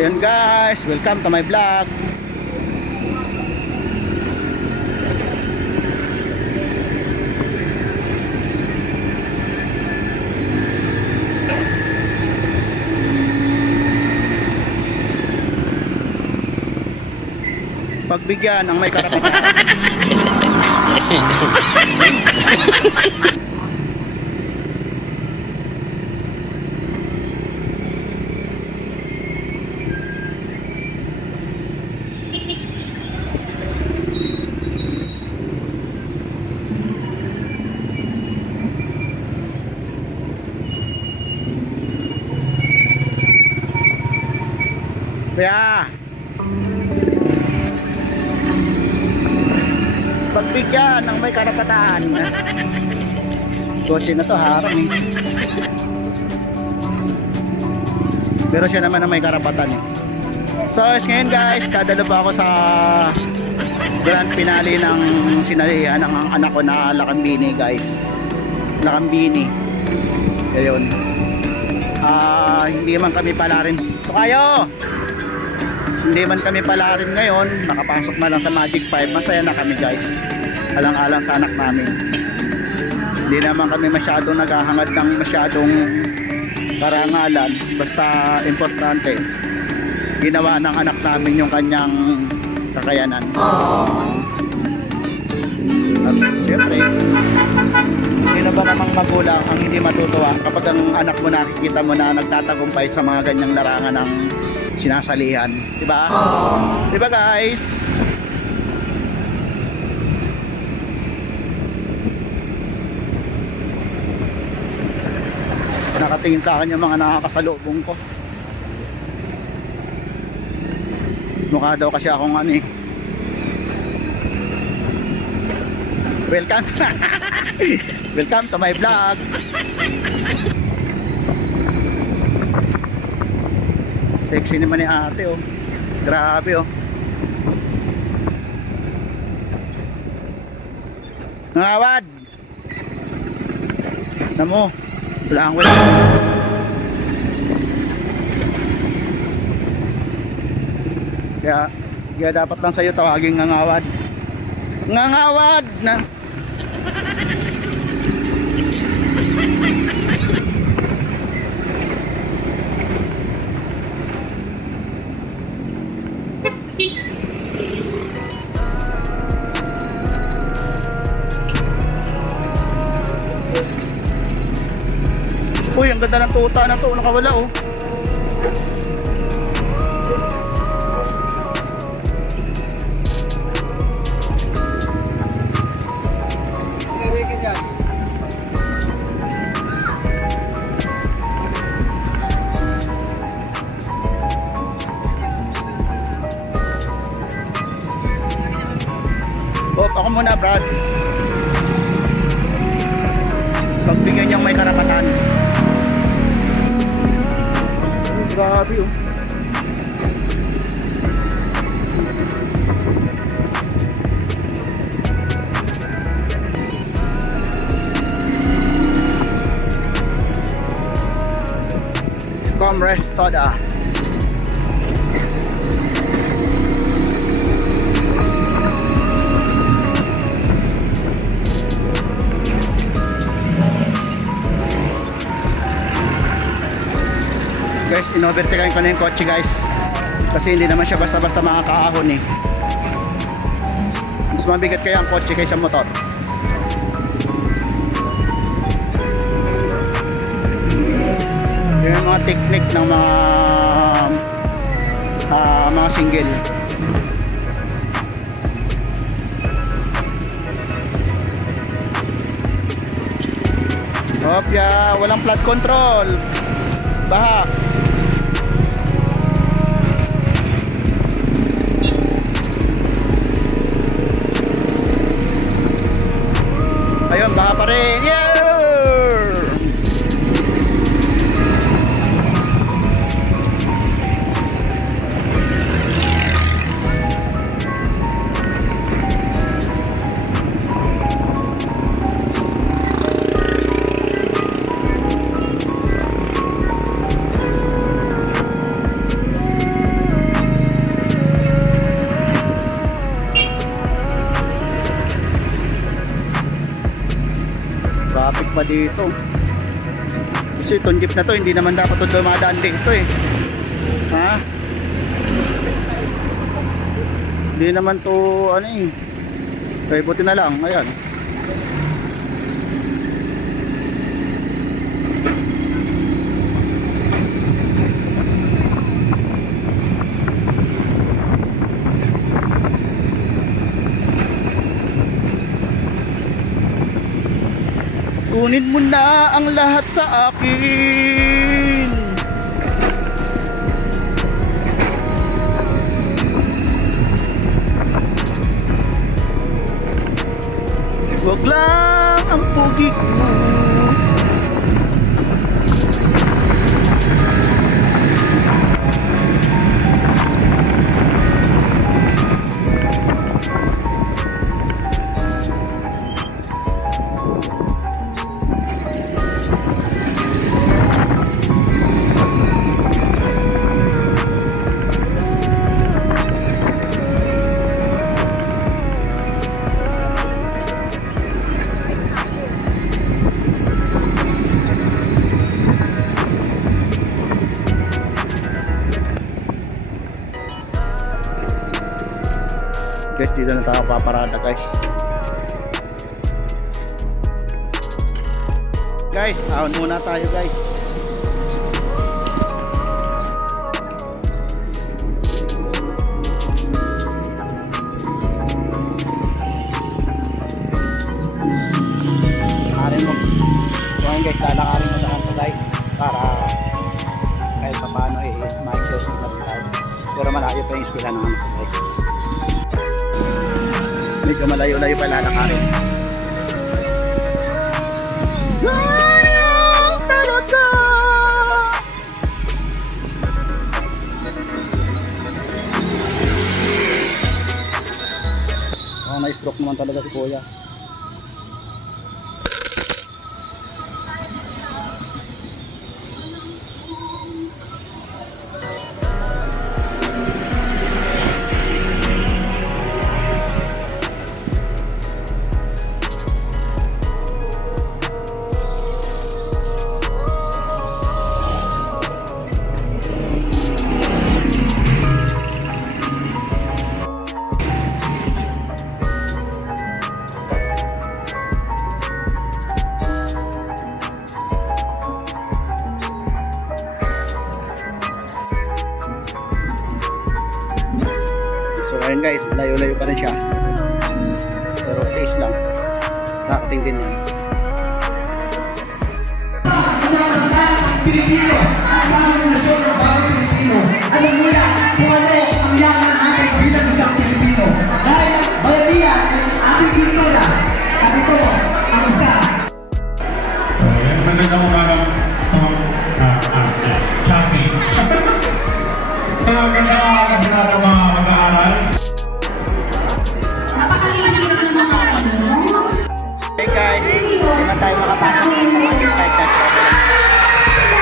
Ayun guys, welcome to my vlog. Pagbigyan ang may karapatan. Kaya pagbigyan ng may karapatan. Kotse na to, harang eh. Pero siya naman ang may karapatan eh. So ngayon guys, dadalo pa ako sa grand finale ng sinalihan ng anak ko na Lakambini guys. Lakambini. Ayun. Hindi man kami pala rin. So kayo! Hindi man kami pala rin ngayon, nakapasok na lang sa Magic 5. Masaya na kami guys, alang-alang sa anak namin. Hindi naman kami masyadong naghahangad ng masyadong karangalan. Basta importante, ginawa ng anak namin yung kanyang kakayanan. At siyempre, sino ba namang magulang ang hindi matutuwa kapag ang anak mo nakikita mo na nagtatagumpay sa mga ganyang larangan ng sinasalihan, di ba? Di ba guys? Nakatingin sa akin yung mga nakakasalubong ko. Mukha daw kasi akong ano eh. Welcome. Welcome to my vlog. Sexy naman ni ate oh. Grabe oh. Nangawad. Namo. Wala ang wala. Kaya dapat lang sa'yo tawagin ngangawad. Ngangawad na. Uy, ang ganda ng tuta na to, nakawala oh. Bob, ako muna Brad. Pagbigyan niyang may karapatan. Grabe oh. Comrades Toda. Guys, in-overtakean ko na yung kotse guys, kasi hindi naman siya basta-basta makakaahon eh. Mas mabigat kaya ang kotse kaysa motor. Yung mga technique ng mga single. Opya, walang flat control. Bahak. Ayun, baka pa rin. Yeah! pa dito. Kasi itong jeep na to, hindi naman dapat ito dumadaan dito eh. Ha? Hindi naman to ano eh. Kaya buti na lang, ayan. Kunin mo na ang lahat sa akin. Wag lang ang pugi ko. Guys, dito na tayo paparada guys. Guys, ahon muna tayo guys. Lakarin mo. So ayun guys, lalakarin mo sa kanto guys. Para kahit pa paano eh, ma-exhaust lang tayo. Pero malayo pa yung eskwela ng anak guys. Medyo malayo-layo pa lalakarin. Sayang talaga. Oh, na-stroke naman talaga si Kuya. So ayun guys, malayo-layo pa rin siya. Pero taste lang. Darating din yan. Pilipino, ang mga nasyon ng bawat Pilipino. Alam mo na kung ano ang yaman natin bilang isang Pilipino. Dahil bayaniya ay ating kultura. At ito ang isa. Magandang umaga Chassis. Magandang umaga sa lahat ng mga mag-aaral. Hey guys, hindi na tayo makapasok sa Magic 5 Touch.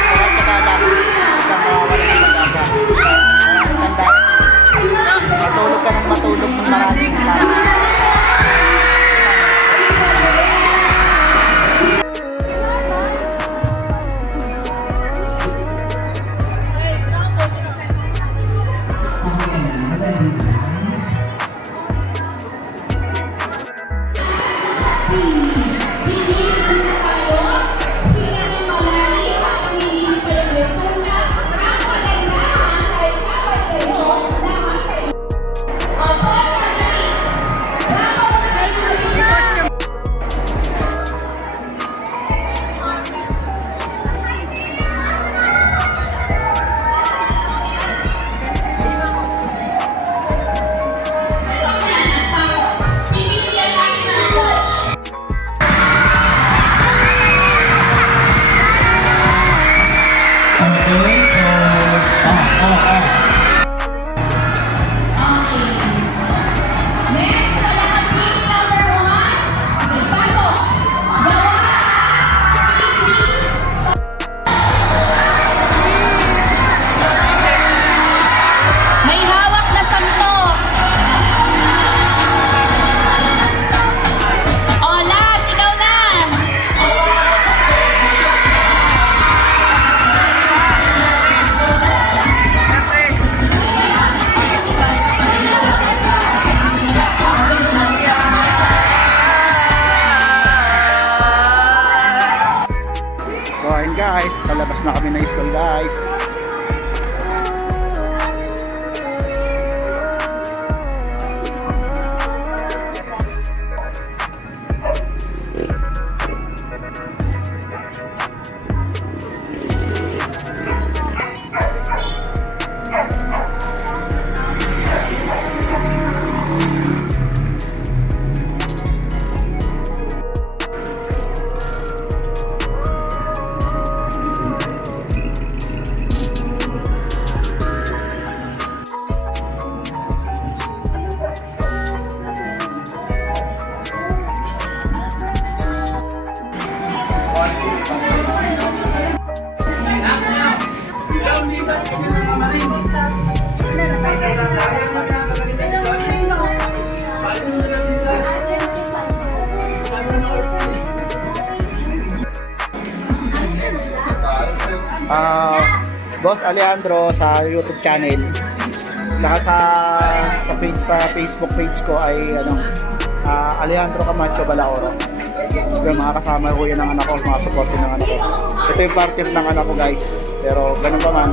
Kaya lang, isang mawawala ng pag-asa. Maraming tanda. Matulog ka ng matulog ng maraming tanda. Tapos na kami na school guys. Boss Alejandro sa YouTube channel, saka sa Facebook page ko ay Alejandro Camacho Balaoro. Yung mga kasama ko yun ng anak ko, mga support ng anak ko. Ito yung partner ng anak ko guys, pero ganun pa man,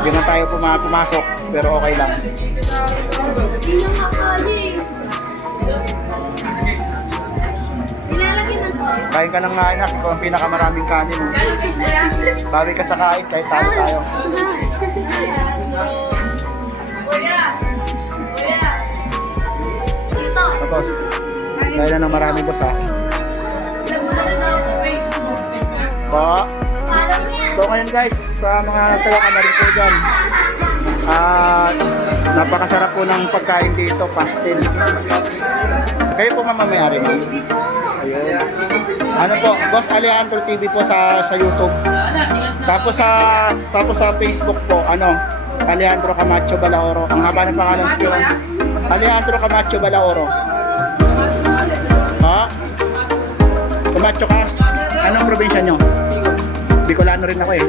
hindi man tayo pumasok, pero okay lang. Kain ka ng anak, ito ang pinakamaraming kanin. Bawi ka sa kain, kahit talo tayo. Tapos, kaya na ng marami boss ha. Po. So ngayon guys, sa mga taga-Kamarin po dyan, napakasarap po ng pagkain dito, pastel. Kayo po mamamayari ma'am. Ayun. Ano po, Boss Alejandro TV po sa YouTube. Tapos sa Facebook po, Alejandro Camacho Balaoro. Ang haba ng pangalan ko. Alejandro Camacho Balaoro. Ha? Camacho ka? Anong probinsya nyo? Bicolano rin ako eh.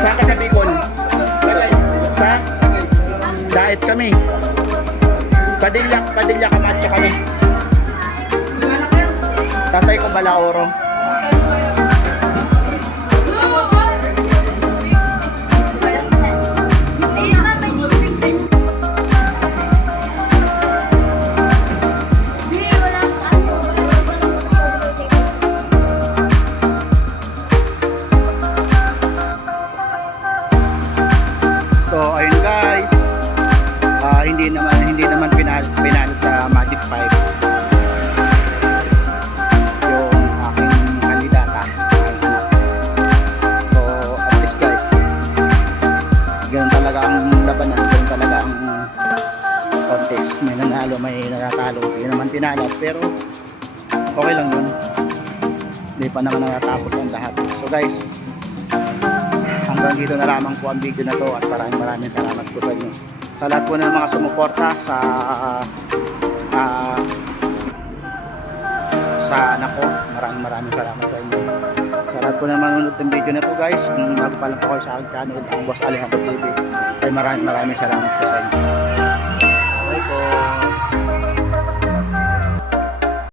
Saan ka sa Bicol? Sa? Daet kami. Padilla Camacho kami. Tatay ko Balaoro. So ayun guys, hindi naman pinalo sa Magic 5 yung aking kandidata. So at least guys, ganun talaga ang labanan, ganun talaga ang contest. May nanalo, may nanatalo, hindi naman pinalo, pero okay lang yun, hindi pa naman natatapos ang lahat. So guys, hanggang dito na lamang po ang video na to at maraming salamat po sa inyo. Sa lahat po ng mga sumuporta sa anak ko, maraming salamat sa inyo. Sa lahat po ng manonood ng video na to guys, kung bago pa lang po kayo sa aking channel, ang Boss Alejandro TV, ay maraming salamat po sa inyo.